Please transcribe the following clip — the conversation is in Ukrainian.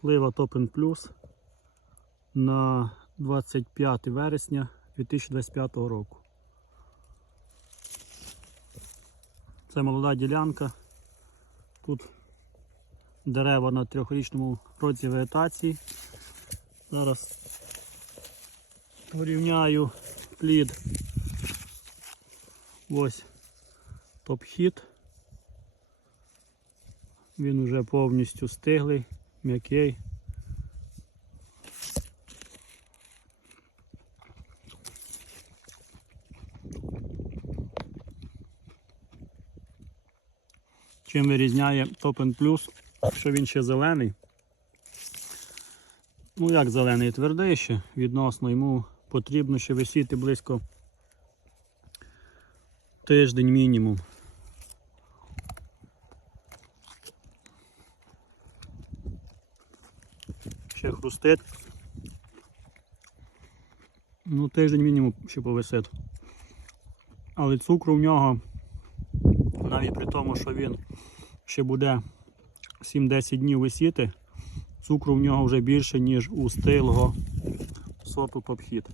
Слива Топен Плюс на 25 вересня 2025 року. Це молода ділянка. Тут дерева на трьохрічному році вегетації. Зараз порівняю плід. Ось топ-хіт. Він уже повністю стиглий, м'який. Чим вирізняє Topen Plus, що він ще зелений. Ну як зелений, твердий ще відносно йому потрібно ще висіти близько тиждень мінімум. Ще хрустить. Ну, тиждень мінімум ще повисить. Але цукру в нього, навіть при тому, що він ще буде 7-10 днів висіти, цукру в нього вже більше, ніж у стилого сопу попхід.